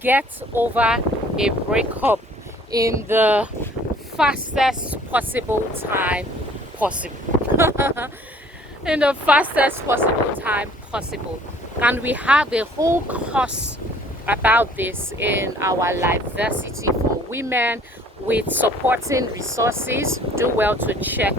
get over a breakup in the fastest possible time possible. In the fastest possible time possible. And we have a whole course about this in our Liversity for Women with supporting resources. Do well to check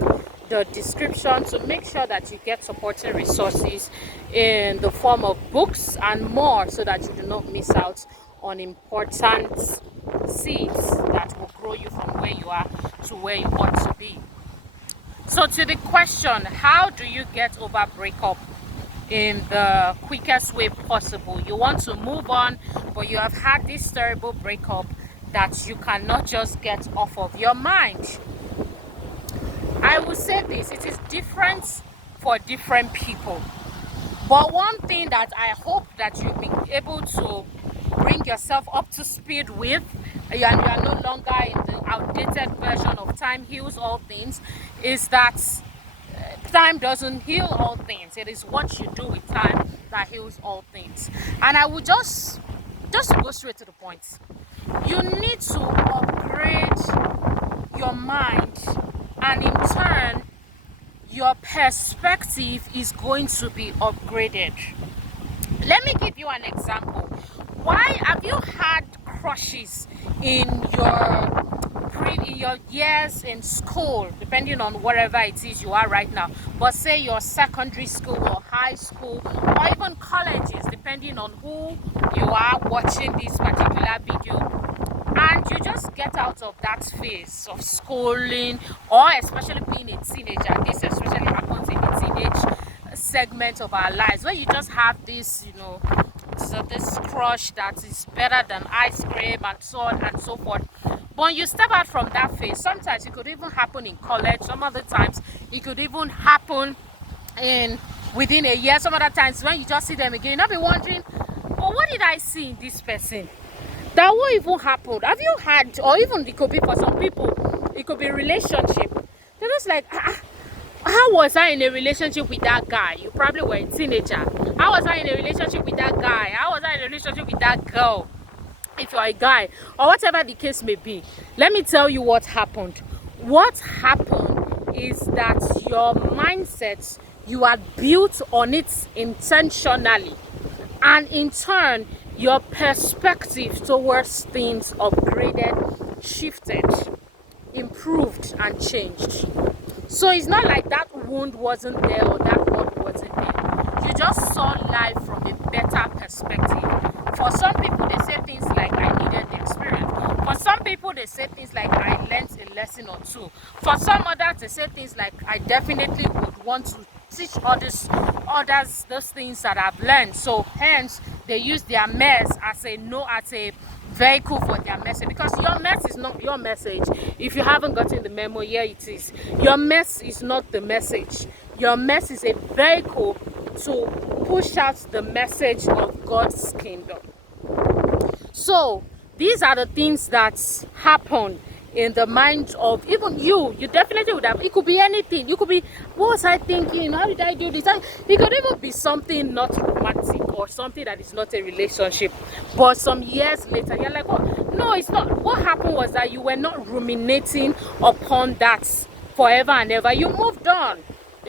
the description to make sure that you get supporting resources in the form of books and more, so that you do not miss out on important seeds that will grow you from where you are to where you ought to be. So to the question, how do you get over breakup in the quickest way possible? You want to move on, but you have had this terrible breakup that you cannot just get off of your mind. I will say this, it is different for different people. But one thing that I hope that you'll be able to bring yourself up to speed with, and you are no longer in the outdated version of time heals all things, is that time doesn't heal all things. It is what you do with time that heals all things. And I will just to go straight to the point, you need to upgrade your mind, and in turn your perspective is going to be upgraded. Let me give you an example. Why have you had crushes in your years in school, depending on wherever it is you are right now, but say your secondary school or high school or even colleges, depending on who you are watching this particular video, and you just get out of that phase of schooling, or especially being a teenager. This especially happens in the teenage segment of our lives, where you just have this, so this crush that is better than ice cream and so on and so forth. But when you step out from that phase, sometimes it could even happen in college, some other times it could even happen within a year. Some other times when you just see them again, you'll be wondering, oh, what did I see in this person that what even happened? Have you had, or even it could be for some people, it could be a relationship. They're just like, how was I in a relationship with that guy? You probably were a teenager. How was I in a relationship with that guy? How was I in a relationship with that girl? If you're a guy, or whatever the case may be, let me tell you what happened. What happened is that your mindset, you are built on it intentionally, and in turn your perspective towards things upgraded, shifted, improved, and changed. So it's not like that wound wasn't there or that hurt wasn't there. You just saw life from a better perspective. For some people, they say things like, I needed the experience. For some people, they say things like, I learned a lesson or two. For some others, they say things like, I definitely would want to teach others those things that I've learned. So hence, they use their mess as a vehicle for their message, because your mess is not your message. If you haven't gotten the memo, here it is. Your mess is not the message. Your mess is a vehicle to push out the message of God's kingdom. So these are the things that happen in the mind of even you. You definitely would have, it could be anything. You could be, what was I thinking? How did I do this? It could even be something not romantic or something that is not a relationship. But some years later, you're like, oh, no, it's not. What happened was that you were not ruminating upon that forever and ever. You moved on.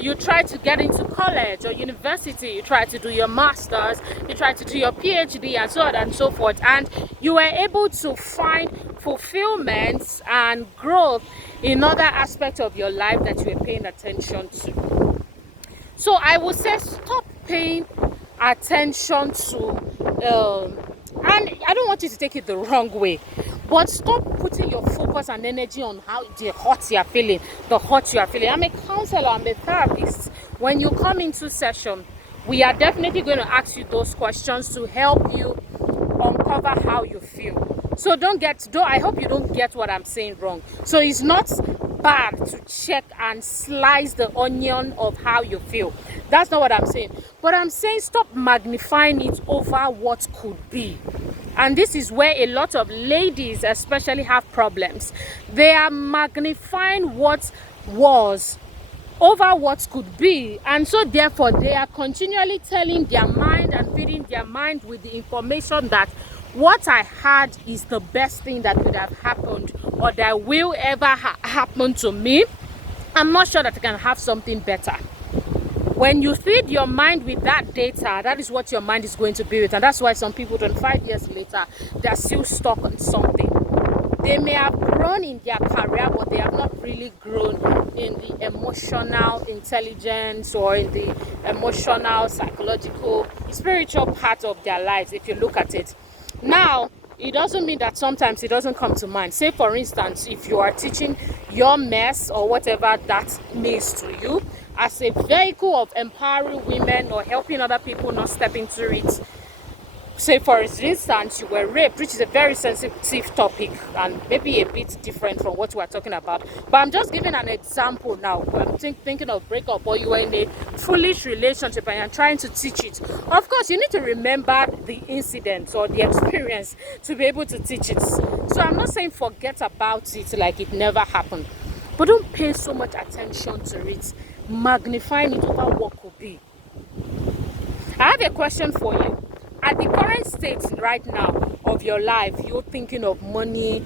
You try to get into college or university, you try to do your master's, you try to do your PhD, and so on and so forth, and you were able to find fulfillment and growth in other aspects of your life that you were paying attention to. So I would say stop paying attention to and I don't want you to take it the wrong way, but stop putting your focus and energy on how the hurt you are feeling, I'm a counselor, I'm a therapist. When you come into session, we are definitely going to ask you those questions to help you uncover how you feel. So I hope you don't get what I'm saying wrong. So it's not bad to check and slice the onion of how you feel. That's not what I'm saying. But I'm saying stop magnifying it over what could be. And this is where a lot of ladies especially have problems. They are magnifying what was over what could be, and so therefore they are continually telling their mind and feeding their mind with the information that what I had is the best thing that could have happened or that will ever happen to me, I'm not sure that I can have something better. When you feed your mind with that data, that is what your mind is going to be with. And that's why some people, 25 years later, they're still stuck on something. They may have grown in their career, but they have not really grown in the emotional intelligence or in the emotional, psychological, spiritual part of their lives, if you look at it. Now, it doesn't mean that sometimes it doesn't come to mind. Say, for instance, if you are teaching your mess or whatever that means to you as a vehicle of empowering women or helping other people not step into it. Say, for instance, you were raped, which is a very sensitive topic and maybe a bit different from what we're talking about. But I'm just giving an example now. I'm thinking of breakup, or you were in a foolish relationship and you're trying to teach it. Of course, you need to remember the incident or the experience to be able to teach it. So I'm not saying forget about it like it never happened. But don't pay so much attention to it, magnifying it over what could be. I have a question for you. At the current state right now of your life, you're thinking of money,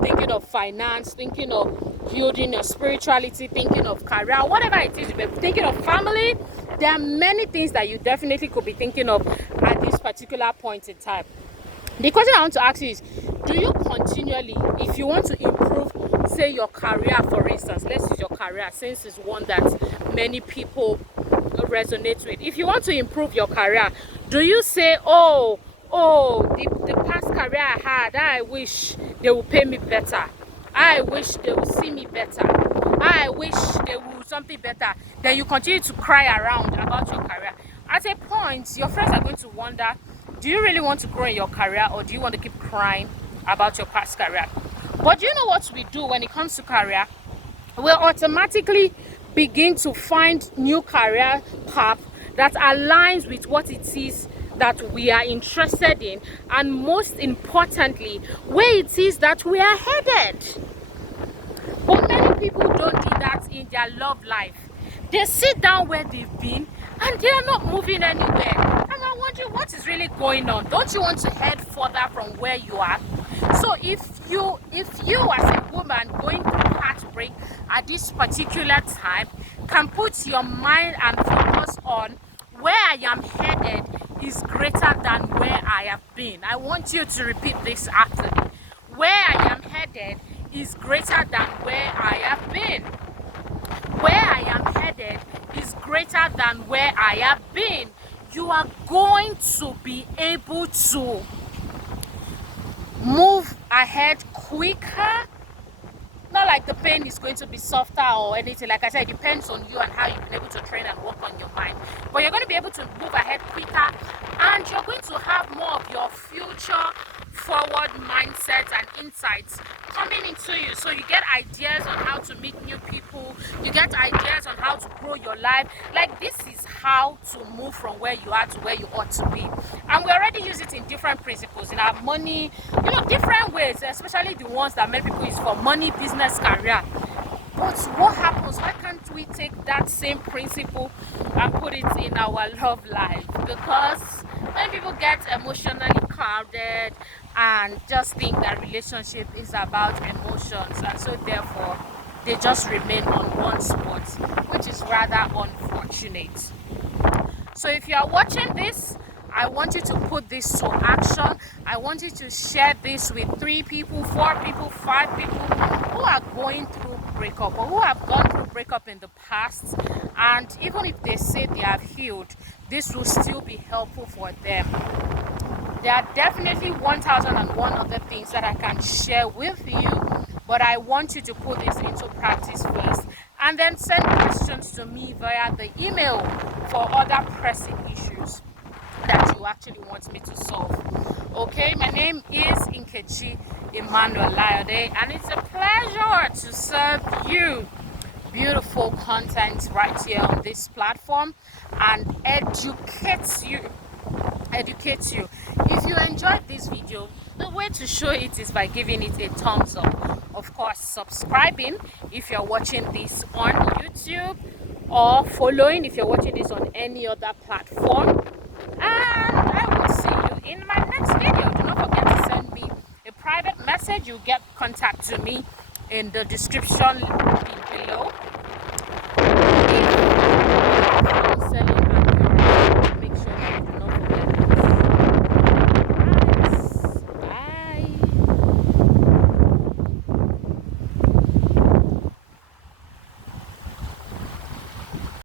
thinking of finance, thinking of building your spirituality, thinking of career, whatever it is, you're thinking of family. There are many things that you definitely could be thinking of at this particular point in time. The question I want to ask you is, do you continually, if you want to improve, say your career, for instance, let's use your career since it's one that many people resonate with. If you want to improve your career, do you say, the past career I had, I wish they would pay me better, I wish they would see me better, I wish they would something better? Then you continue to cry around about your career. At a point, your friends are going to wonder, do you really want to grow in your career, or do you want to keep crying about your past career? But do you know what we do when it comes to career? We'll automatically begin to find new career path that aligns with what it is that we are interested in, and most importantly, where it is that we are headed. But many people don't do that in their love life. They sit down where they've been and they are not moving anywhere. And I wonder what is really going on. Don't you want to head further from where you are? So if you as a woman going through heartbreak at this particular time can put your mind and focus on where I am headed is greater than where I have been. I want you to repeat this after me. Where I am headed is greater than where I have been. Where I am headed is greater than where I have been. You are going to be able to move ahead quicker. Not like the pain is going to be softer or anything. Like I said, it depends on you and how you've been able to train and work on your mind. But you're going to be able to move ahead quicker, and you're going to have more of your future forward mindset and insights coming into you. So you get ideas on how to meet new people, you get ideas on how to grow your life. Like, this is how to move from where you are to where you ought to be. And we already use it in different principles, in our money, different ways, especially the ones that many people use for money, business, career. But what happens? Why can't we take that same principle and put it in our love life? Because when people get emotionally crowded and just think that relationship is about emotions, and so therefore they just remain on one spot, which is rather unfortunate. So if you are watching this, I want you to put this to action. I want you to share this with 3 people, 4 people, 5 people who are going through breakup or who have gone through breakup in the past. And even if they say they have healed, this will still be helpful for them. There are definitely 1001 other things that I can share with you, but I want you to put this into practice first, and then send questions to me via the email for other pressing issues that you actually want me to solve. Okay, my name is Nkechi Emmanuel Layode, and it's a pleasure to serve you beautiful content right here on this platform and educate you. If you enjoyed this video, the way to show it is by giving it a thumbs up. Of course, subscribing if you're watching this on YouTube, or following if you're watching this on any other platform. And I will see you in my next video. Do not forget message, you get contact to me in the description below.